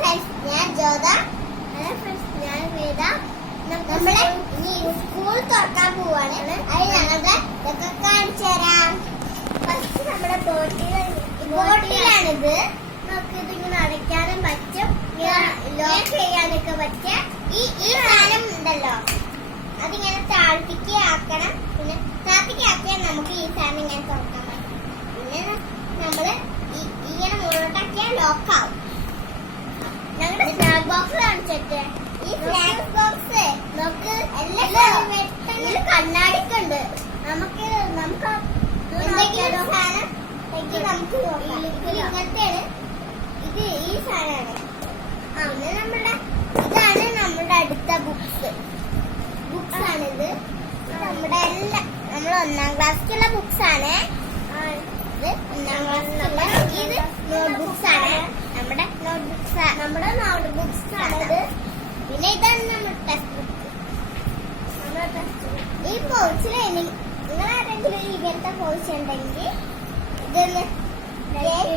Friends, ഞാൻ ജോദ. Hello friends, ഞാൻ വേദ. നമ്മളെ ഇനി സ്കൂൾ തുറക്കാൻ പോവാണ്. അത് ഞങ്ങളുടെ ഇതൊക്കെ കാണിച്ചു തരാം. ഫസ്റ്റ് നമ്മുടെ ബോട്ടിലാണിത്. നമുക്ക് ഇതിങ്ങനെ അടയ്ക്കാനും പറ്റും, ലോക്ക് ചെയ്യാനൊക്കെ പറ്റുക. ഈ സാധനം ഉണ്ടല്ലോ, അതിങ്ങനെ താഴ്ത്തിക്ക് ആക്കണം. പിന്നെ താഴ്ത്തിക്ക് ആക്കിയാൽ നമുക്ക് ഈ സാധനം ഇങ്ങനെ തുറക്കാൻ പറ്റും. പിന്നെ നമ്മള് ഇങ്ങനെ മുന്നോട്ടാക്കിയാൽ ലോക്കാവും. ഞങ്ങളുടെ സ്നാക്ക് ബോക്സ് കാണിച്ചിട്ട്, ഈ സ്നാക്ക് ബോക്സ് നമുക്ക് എല്ലാ കണ്ണാടിക്കുണ്ട്. നമുക്ക് എന്തെങ്കിലും സാധനം നമുക്ക് നോക്കാം. ഇങ്ങനത്തെയാണ് ഇത്. ഈ സാധനമാണ്. പിന്നെ ഇതാണ് നമ്മുടെ അടുത്ത ബുക്സ് ആണിത്. നമ്മുടെ നമ്മൾ 1ാം ക്ലാസ്സിലുള്ള ബുക്സ് ആണ്. ഇത് 1ാം ക്ലാസ്സിലുള്ള ഇത് നോട്ട്ബുക്സ് ആണ്. നമ്മുടെ നോട്ട്ബുക്സ് ആണിത്. പിന്നെ ഇതാണ് നമ്മുടെ ടെക്സ്റ്റ് ബുക്ക്. ഈ പൗച്ചിൽ നിങ്ങളാരെങ്കിലും ഇങ്ങനത്തെ പൗച്ച് ഉണ്ടെങ്കിൽ ഇതൊന്ന് നിങ്ങൾക്ക്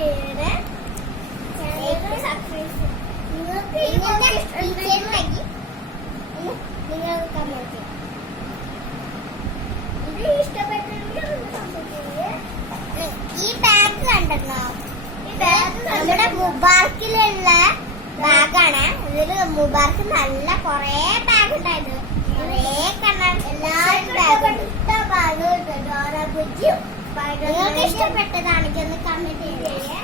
ഇത് ഇഷ്ടപ്പെട്ടെങ്കിൽ ഈ ബാഗ് കണ്ടെന്നോ? നമ്മുടെ മുബാർക്കിലുള്ള ബാഗാണ്. ഇതില് മുബാർക്ക് നല്ല കൊറേ ബാഗ് ഉണ്ടായിരുന്നു. കൊറേ എല്ലാവരും ബാഗ് നിങ്ങൾക്ക് ഇഷ്ടപ്പെട്ടതാണെങ്കിൽ ഒന്ന് കമന്റ് ചെയ്യേ.